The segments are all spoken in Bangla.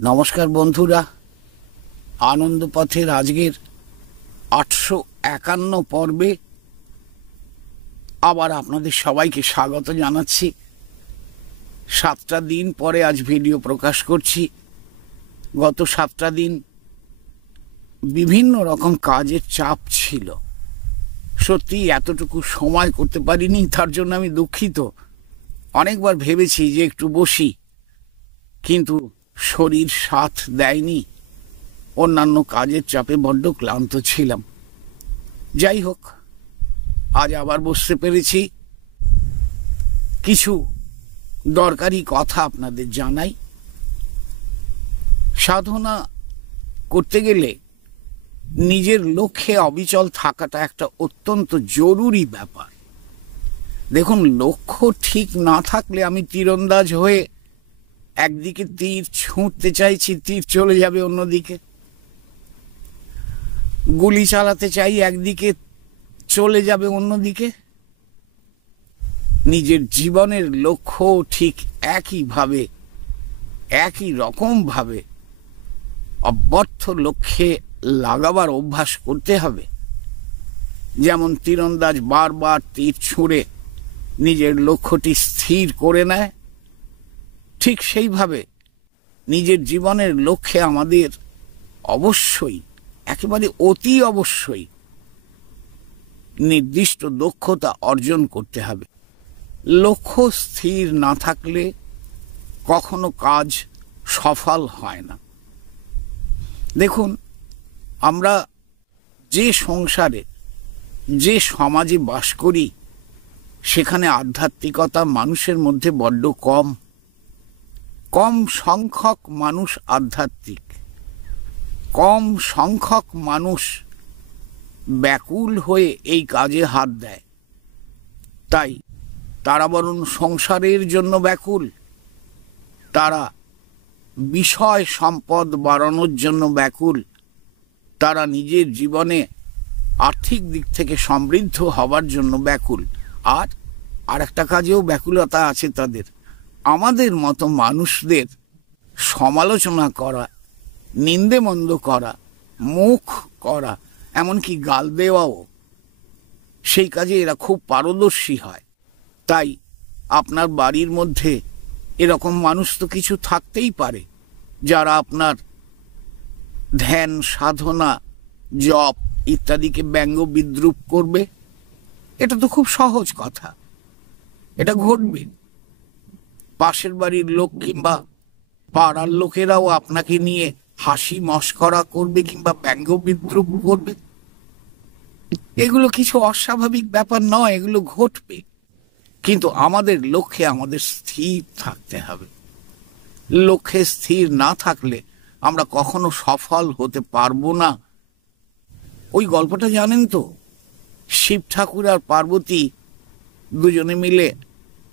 নমস্কার বন্ধুরা, আনন্দ পথের আজকের 851 পর্বে আবার আপনাদের সবাইকে স্বাগত জানাচ্ছি। 7টা দিন পরে আজ ভিডিও প্রকাশ করছি। গত 7টা দিন বিভিন্ন রকম কাজের চাপ ছিল, সত্যি এতটুকু সময় করতে পারিনি, তার জন্য আমি দুঃখিত। অনেকবার ভেবেছি যে একটু বসি, কিন্তু শরীর সাথ দেয়নি। অন্যান্য কাজের চাপে বড্ড ক্লান্ত ছিলাম। যাই হোক, আজ আবার বসতে পেরেছি। কিছু দরকারি কথা আপনাদের জানাই। সাধনা করতে গেলে নিজের লক্ষ্যে অবিচল থাকাটা একটা অত্যন্ত জরুরি ব্যাপার। দেখুন, লক্ষ্য ঠিক না থাকলে আমি তীরন্দাজ হয়ে একদিকে তীর ছুঁড়তে চাইছি, তীর চলে যাবে অন্যদিকে। গুলি চালাতে চাই, একদিকে চলে যাবে অন্যদিকে। নিজের জীবনের লক্ষ্য ঠিক একইভাবে, একই রকম ভাবে অব্যর্থ লক্ষ্যে লাগাবার অভ্যাস করতে হবে। যেমন তীরন্দাজ বারবার তীর ছুঁড়ে নিজের লক্ষ্যটি স্থির করে নেয়, ঠিক সেইভাবে নিজের জীবনের লক্ষ্যে আমাদের অবশ্যই, একেবারে অতি অবশ্যই নির্দিষ্ট দক্ষতা অর্জন করতে হবে। লক্ষ্য স্থির না থাকলে কখনো কাজ সফল হয় না। দেখুন, আমরা যে সংসারে, যে সমাজে বাস করি, সেখানে আধ্যাত্মিকতা মানুষের মধ্যে বড্ড কম। কম সংখ্যক মানুষ আধ্যাত্মিক, কম সংখ্যক মানুষ ব্যাকুল হয়ে এই কাজে হাত দেয়। তাই তারা বরং সংসারের জন্য ব্যাকুল, তারা বিষয় সম্পদ বাড়ানোর জন্য ব্যাকুল, তারা নিজের জীবনে আর্থিক দিক থেকে সমৃদ্ধ হবার জন্য ব্যাকুল। আর একটা কাজেও ব্যাকুলতা আছে তাদের, আমাদের মতো মানুষদের সমালোচনা করা, নিন্দে মন্দ করা, মুখ করা, এমনকি গাল দেওয়াও, সেই কাজে এরা খুব পারদর্শী হয়। তাই আপনার বাড়ির মধ্যে এরকম মানুষ তো কিছু থাকতেই পারে, যারা আপনার ধ্যান, সাধনা, জপ ইত্যাদিকে ব্যঙ্গ বিদ্রূপ করবে। এটা তো খুব সহজ কথা, এটা ঘটবে। পাশের বাড়ির লোক কিংবা পাড়ার লোকেরাও আপনাকে নিয়ে হাসি মশকরা করবে কিংবা ব্যঙ্গ বিদ্রূপ করবে। এগুলো কিছু অস্বাভাবিক ব্যাপার নয়, এগুলো ঘটবে। কিন্তু আমাদের লক্ষ্যে আমাদের স্থির থাকতে হবে। লক্ষ্যে স্থির না থাকলে আমরা কখনো সফল হতে পারবো না। ওই গল্পটা জানেন তো, শিব ঠাকুর আর পার্বতী দুজনে মিলে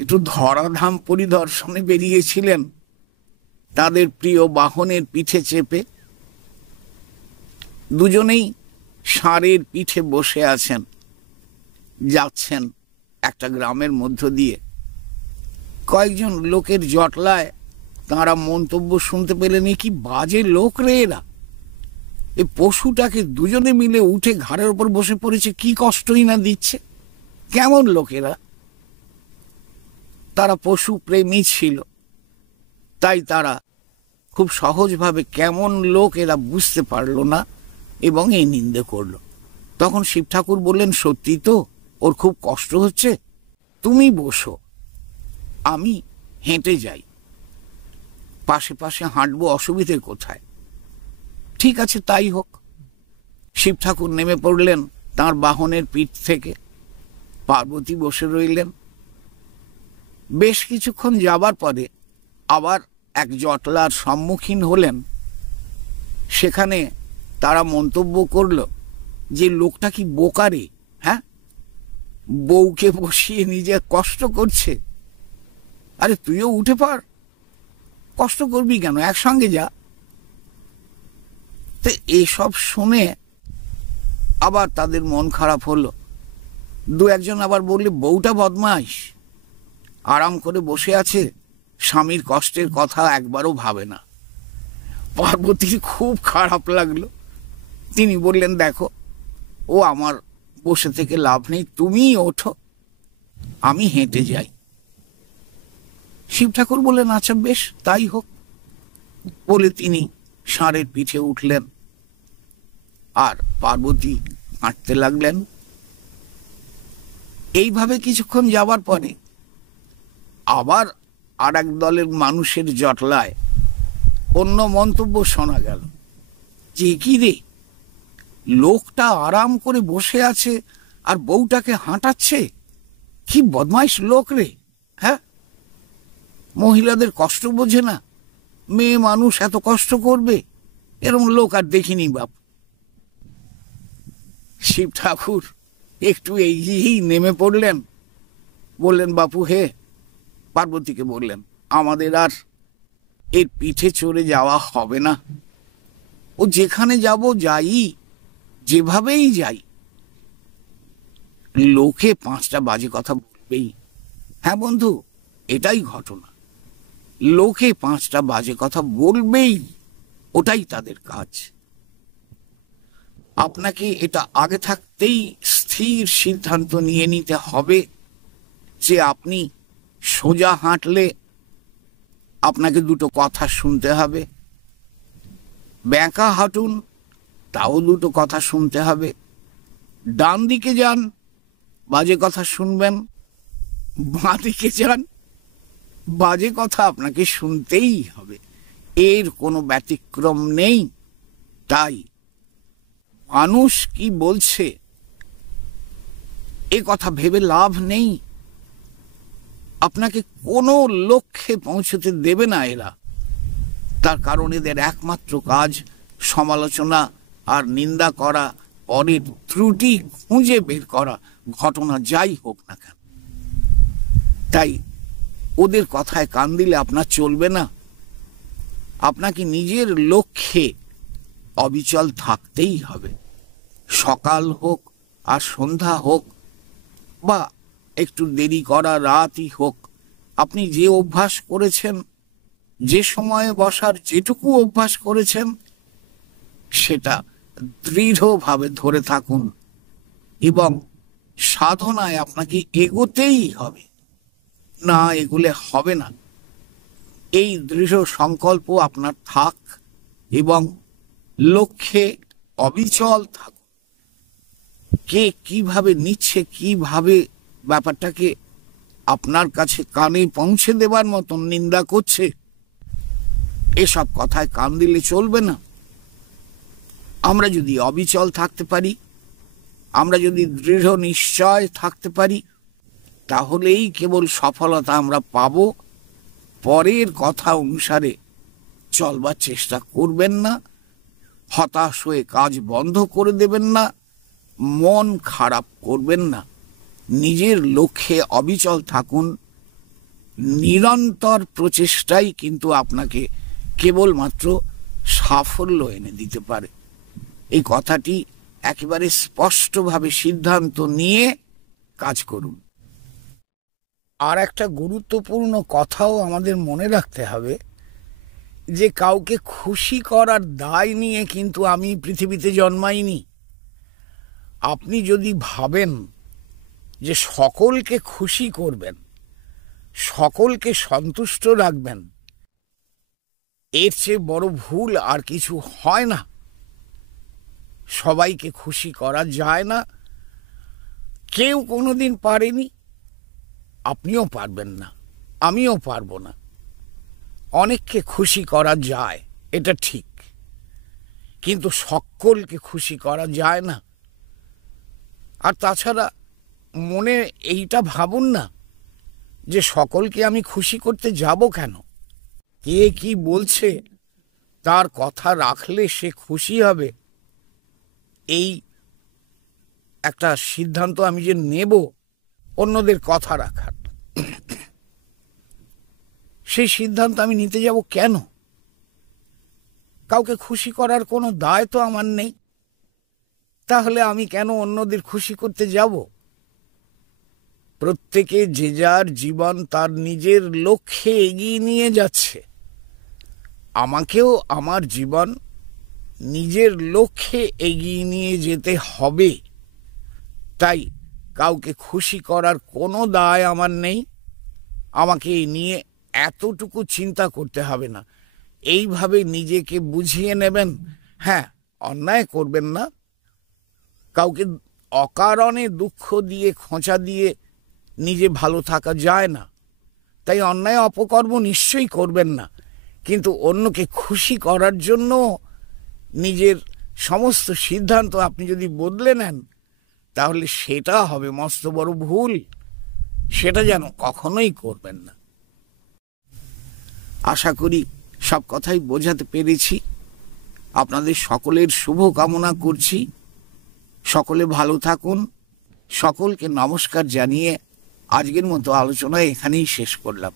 একটু ধরাধাম পরিদর্শনে বেরিয়েছিলেন তাদের প্রিয় বাহনের পিঠে চেপে। দুজনেই ষাঁড়ের পিঠে বসে আছেন, যাচ্ছেন একটা গ্রামের মধ্য দিয়ে। কয়েকজন লোকের জটলায় তাঁরা মন্তব্য শুনতে পেলেন, কি বাজে লোক রে এরা, এই পশুটাকে দুজনে মিলে উঠে ঘাড়ের ওপর বসে পড়েছে, কি কষ্টই না দিচ্ছে, কেমন লোকেরা। তারা পশু প্রেমী ছিল, তাই তারা খুব সহজভাবে কেমন লোক এরা বুঝতে পারল না এবং এই নিন্দে করল। তখন শিব ঠাকুর বললেন, সত্যি তো, ওর খুব কষ্ট হচ্ছে, তুমি বসো, আমি হেঁটে যাই, পাশে পাশে হাঁটবো, অসুবিধে কোথায়। ঠিক আছে, তাই হোক। শিব ঠাকুর নেমে পড়লেন তাঁর বাহনের পিঠ থেকে, পার্বতী বসে রইলেন। বেশ কিছুক্ষণ যাবার পরে আবার এক জটলার সম্মুখীন হলেন। সেখানে তারা মন্তব্য করল যে লোকটা কি বোকারে, হ্যাঁ, বউকে বসিয়ে নিজে কষ্ট করছে। আরে তুইও উঠে পড়, কষ্ট করবি কেন, একসঙ্গে যা। তো এসব শুনে আবার তাদের মন খারাপ হলো। দু একজন আবার বললে, বউটা বদমাইশ, আরাম করে বসে আছে, স্বামীর কষ্টের কথা একবারও ভাবে না। পার্বতীর খুব খারাপ লাগলো। তিনি বললেন, দেখো, ও আমার বসে থেকে লাভ নেই, তুমিই ওঠো, আমি হেঁটে যাই। শিব ঠাকুর বললেন, আচ্ছা বেশ, তাই হোক বলে তিনি ষাঁড়ের পিঠে উঠলেন আর পার্বতী হাঁটতে লাগলেন। এইভাবে কিছুক্ষণ যাবার পরে আবার আর এক দলের মানুষের জটলায় অন্য মন্তব্য শোনা গেল যে, কি রে, লোকটা আরাম করে বসে আছে আর বউটাকে হাঁটাচ্ছে, কি বদমাইশ লোক রে। হ্যাঁ, মহিলাদের কষ্ট বোঝে না, মেয়ে মানুষ এত কষ্ট করবে, এরকম লোক আর দেখিনি বাপ। শিব ঠাকুর একটু এগিয়েই নেমে পড়লেন, বললেন, বাপু হে, পার্বতীকে বললেন, আমাদের আর এর পিঠে চড়ে যাওয়া হবে না, ও যেখানে যাব যাই, যেভাবেই যাই, লোকে 5টা বাজে কথা বলবেই। হ্যাঁ বন্ধু, এটাই ঘটনা, লোকে 5টা বাজে কথা বলবেই, ওটাই তাদের কাজ। আপনাকে এটা আগে থাকতেই স্থির সিদ্ধান্ত নিয়ে নিতে হবে যে আপনি সোজা হাঁটলে আপনাকে 2টো কথা শুনতে হবে, ব্যাঁকা হাঁটুন তাও 2টো কথা শুনতে হবে, ডান দিকে যান বাজে কথা শুনবেন, বাঁ দিকে যান বাজে কথা আপনাকে শুনতেই হবে, এর কোনো ব্যতিক্রম নেই। তাই মানুষ কি বলছে এ কথা ভেবে লাভ নেই, আপনাকে কোনো লক্ষ্যে পৌঁছতে দেবে না এরা। তার কারণ এদের একমাত্র কাজ সমালোচনা আর নিন্দা করা, পরের ত্রুটি খুঁজে বের করা, ঘটনা যাই হোক না কেন। তাই ওদের কথায় কান দিলে আপনার চলবে না, আপনাকে নিজের লক্ষ্যে অবিচল থাকতেই হবে। সকাল হোক আর সন্ধ্যা হোক বা একটু দেরি করা রাতই হোক, আপনি যে অভ্যাস করেছেন, যে সময়ে বসার যেটুকু অভ্যাস করেছেন, সেটা দৃঢ়ভাবে ধরে থাকুন এবং সাধনায় আপনাকে এগোতেই হবে, না এগুলে হবে না। এই দৃঢ় সংকল্প আপনার থাক এবং লক্ষ্যে অবিচল থাকুন। কে কিভাবে নিচ্ছে, কিভাবে ব্যাপারটাকে আপনার কাছে কানে পৌঁছে দেবার মতন নিন্দা করছে, এসব কথায় কান দিলে চলবে না। আমরা যদি অবিচল থাকতে পারি, আমরা যদি দৃঢ় নিশ্চয় থাকতে পারি, তাহলেই কেবল সফলতা আমরা পাব। পরের কথা অনুসারে চলবার চেষ্টা করবেন না, হতাশ হয়ে কাজ বন্ধ করে দেবেন না, মন খারাপ করবেন না, নিজের লক্ষ্যে অবিচল থাকুন। নিরন্তর প্রচেষ্টাই কিন্তু আপনাকে কেবলমাত্র সাফল্য এনে দিতে পারে। এই কথাটি একেবারে স্পষ্টভাবে সিদ্ধান্ত নিয়ে কাজ করুন। আর একটা গুরুত্বপূর্ণ কথাও আমাদের মনে রাখতে হবে যে কাউকে খুশি করার দায় নিয়ে কিন্তু আমি পৃথিবীতে জন্মাইনি। আপনি যদি ভাবেন যে সকলকে খুশি করবেন, সকলকে সন্তুষ্ট রাখবেন, এর চেয়ে বড় ভুল আর কিছু হয় না। সবাইকে খুশি করা যায় না, কেউ কোনোদিন পারেনি, আপনিও পারবেন না, আমিও পারবো না। অনেককে খুশি করা যায়, এটা ঠিক, কিন্তু সকলকে খুশি করা যায় না। আর তাছাড়া মনে এইটা ভাবুন না যে সকলকে আমি খুশি করতে যাব কেন, কে কি বলছে তার কথা রাখলে সে খুশি হবে, এই একটা সিদ্ধান্ত আমি যে নেব অন্যদের কথা রাখার, সেই সিদ্ধান্ত আমি নিতে যাব কেন? কাউকে খুশি করার কোনো দায় তো আমার নেই, তাহলে আমি কেন অন্যদের খুশি করতে যাব? প্রত্যেকে যে যার জীবন তার নিজের লক্ষ্যে এগিয়ে নিয়ে যাচ্ছে, আমাকেও আমার জীবন নিজের লক্ষ্যে এগিয়ে নিয়ে যেতে হবে। তাই কাউকে খুশি করার কোনো দায় আমার নেই। আমাকে এই নিয়ে এতটুকু চিন্তা করতে হবে না। এইভাবে নিজেকে বুঝিয়ে নেবেন। হ্যাঁ, অন্যায় করবেন না, কাউকে অকারণে দুঃখ দিয়ে খোঁচা দিয়ে নিজে ভালো থাকা যায় না। তাই অন্যায় অপকর্ম নিশ্চয়ই করবেন না, কিন্তু অন্যকে খুশি করার জন্য নিজের সমস্ত সিদ্ধান্ত আপনি যদি বদলে নেন, তাহলে সেটা হবে মস্ত বড় ভুল। সেটা যেন কখনোই করবেন না। আশা করি সব কথাই বোঝাতে পেরেছি। আপনাদের সকলের শুভ কামনা করছি। সকলে ভালো থাকুন। সকলকে নমস্কার জানিয়ে আজকের মতো আলোচনা এখানেই শেষ করলাম।